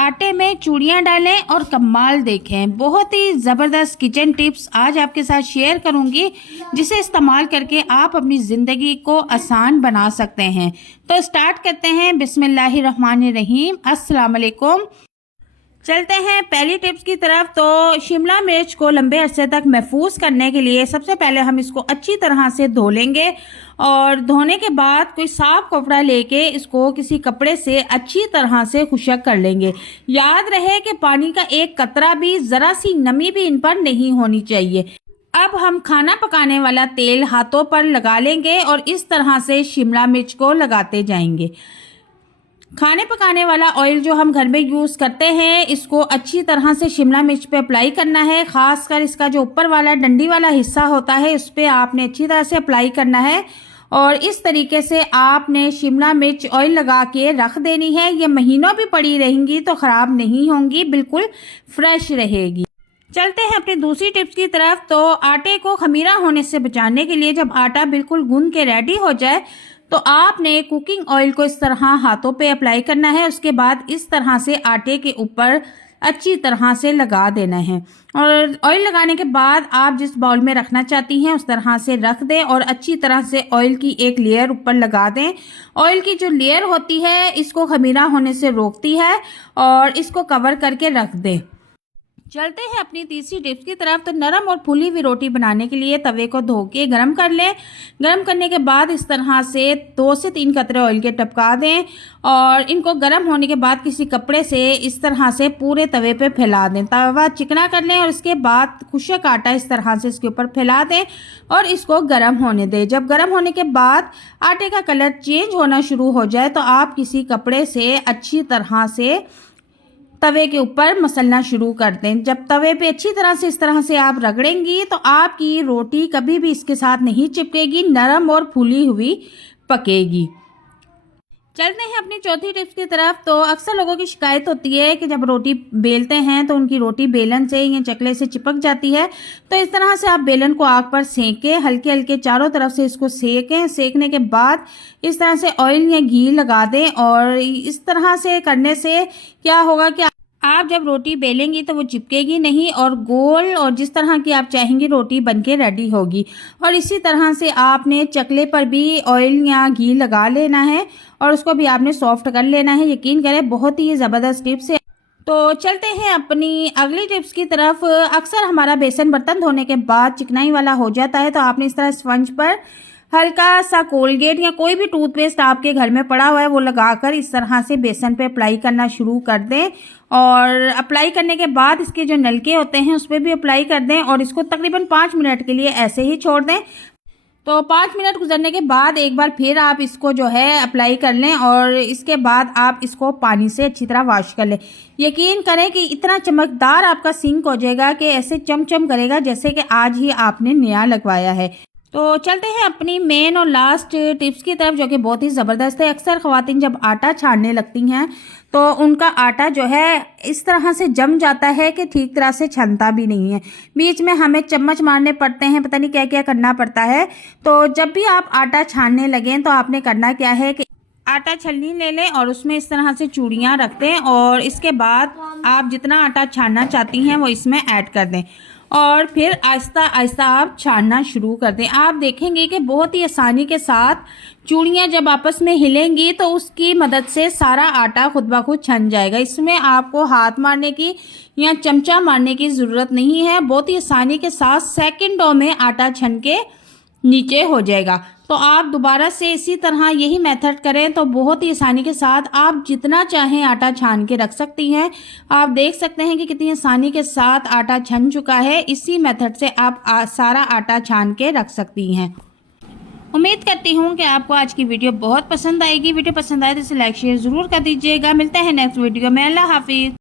आटे में चूड़ियाँ डालें और कमाल देखें। बहुत ही ज़बरदस्त किचन टिप्स आज आपके साथ शेयर करूंगी, जिसे इस्तेमाल करके आप अपनी ज़िंदगी को आसान बना सकते हैं। तो स्टार्ट करते हैं। बिस्मिल्लाहिर्रहमानिर्रहीम। अस्सलाम वालेकुम। चलते हैं पहली टिप्स की तरफ। तो शिमला मिर्च को लंबे अरसे तक महफूज करने के लिए सबसे पहले हम इसको अच्छी तरह से धो लेंगे और धोने के बाद कोई साफ कपड़ा लेके इसको किसी कपड़े से अच्छी तरह से खुशक कर लेंगे। याद रहे कि पानी का एक कतरा भी, ज़रा सी नमी भी इन पर नहीं होनी चाहिए। अब हम खाना पकाने वाला तेल हाथों पर लगा लेंगे और इस तरह से शिमला मिर्च को लगाते जाएंगे। खाने पकाने वाला ऑयल जो हम घर में यूज़ करते हैं, इसको अच्छी तरह से शिमला मिर्च पे अप्लाई करना है। ख़ासकर इसका जो ऊपर वाला डंडी वाला हिस्सा होता है, उस पर आपने अच्छी तरह से अप्लाई करना है और इस तरीके से आपने शिमला मिर्च ऑयल लगा के रख देनी है। ये महीनों भी पड़ी रहेंगी तो ख़राब नहीं होंगी, बिल्कुल फ्रेश रहेगी। चलते हैं अपनी दूसरी टिप्स की तरफ। तो आटे को खमीरा होने से बचाने के लिए जब आटा बिल्कुल गूंद के रेडी हो जाए तो आपने कुकिंग ऑयल को इस तरह हाथों पे अप्लाई करना है। उसके बाद इस तरह से आटे के ऊपर अच्छी तरह से लगा देना है और ऑयल लगाने के बाद आप जिस बाउल में रखना चाहती हैं उस तरह से रख दें और अच्छी तरह से ऑयल की एक लेयर ऊपर लगा दें। ऑयल की जो लेयर होती है, इसको खमीरा होने से रोकती है और इसको कवर करके रख दें। चलते हैं अपनी तीसरी टिप्स की तरफ। तो नरम और फूली हुई रोटी बनाने के लिए तवे को धो के गरम कर लें। गरम करने के बाद इस तरह से 2 से 3 कतरे ऑयल के टपका दें और इनको गरम होने के बाद किसी कपड़े से इस तरह से पूरे तवे पे फैला दें। तवा चिकना कर लें और इसके बाद खुशक आटा इस तरह से इसके ऊपर फैला दें और इसको गर्म होने दें। जब गर्म होने के बाद आटे का कलर चेंज होना शुरू हो जाए तो आप किसी कपड़े से अच्छी तरह से तवे के ऊपर मसलना शुरू कर दें। जब तवे पे अच्छी तरह से इस तरह से आप रगड़ेंगी तो आपकी रोटी कभी भी इसके साथ नहीं चिपकेगी, नरम और फूली हुई पकेगी। चलते हैं अपनी चौथी टिप्स की तरफ। तो अक्सर लोगों की शिकायत होती है कि जब रोटी बेलते हैं तो उनकी रोटी बेलन से या चकले से चिपक जाती है। तो इस तरह से आप बेलन को आग पर सेकें, हल्के हल्के चारों तरफ से इसको सेकें। सेकने के बाद इस तरह से ऑयल या घी लगा दें और इस तरह से करने से क्या होगा कि आप जब रोटी बेलेंगी तो वो चिपकेगी नहीं और गोल और जिस तरह की आप चाहेंगी रोटी बनके रेडी होगी। और इसी तरह से आपने चकले पर भी ऑयल या घी लगा लेना है और उसको भी आपने सॉफ्ट कर लेना है। यकीन करें, बहुत ही ज़बरदस्त टिप्स है। तो चलते हैं अपनी अगली टिप्स की तरफ। अक्सर हमारा बेसन बर्तन धोने के बाद चिकनाई वाला हो जाता है, तो आपने इस तरह स्पंज पर हल्का सा कोलगेट या कोई भी टूथपेस्ट आपके घर में पड़ा हुआ है वो लगाकर इस तरह से बेसन पे अप्लाई करना शुरू कर दें और अप्लाई करने के बाद इसके जो नलके होते हैं उस पर भी अप्लाई कर दें और इसको तकरीबन 5 मिनट के लिए ऐसे ही छोड़ दें। तो 5 मिनट गुजरने के बाद एक बार फिर आप इसको जो है अप्लाई कर लें और इसके बाद आप इसको पानी से अच्छी तरह वॉश कर लें। यकीन करें कि इतना चमकदार आपका सिंक हो जाएगा कि ऐसे चमचम करेगा जैसे कि आज ही आपने नया लगवाया है। तो चलते हैं अपनी मेन और लास्ट टिप्स की तरफ, जो कि बहुत ही ज़बरदस्त है। अक्सर ख़वातीन जब आटा छानने लगती हैं तो उनका आटा जो है इस तरह से जम जाता है कि ठीक तरह से छनता भी नहीं है। बीच में हमें चम्मच मारने पड़ते हैं, पता नहीं क्या क्या करना पड़ता है। तो जब भी आप आटा छानने लगें तो आपने करना क्या है कि आटा छलनी ले लें और उसमें इस तरह से चूड़ियाँ रख दें और इसके बाद आप जितना आटा छानना चाहती हैं वो इसमें ऐड कर दें और फिर आहिस्ता आहिस्ता आप छानना शुरू कर दें। आप देखेंगे कि बहुत ही आसानी के साथ चूड़ियाँ जब आपस में हिलेंगी तो उसकी मदद से सारा आटा खुद ब खुद छन जाएगा। इसमें आपको हाथ मारने की या चमचा मारने की ज़रूरत नहीं है। बहुत ही आसानी के साथ सेकंडों में आटा छन के नीचे हो जाएगा। तो आप दोबारा से इसी तरह यही मेथड करें तो बहुत ही आसानी के साथ आप जितना चाहें आटा छान के रख सकती हैं। आप देख सकते हैं कि कितनी आसानी के साथ आटा छन चुका है। इसी मेथड से आप सारा आटा छान के रख सकती हैं। उम्मीद करती हूँ कि आपको आज की वीडियो बहुत पसंद आएगी। वीडियो पसंद आए तो इसे लाइक शेयर ज़रूर कर दीजिएगा। मिलते हैं नेक्स्ट वीडियो में। अल्लाह हाफिज़।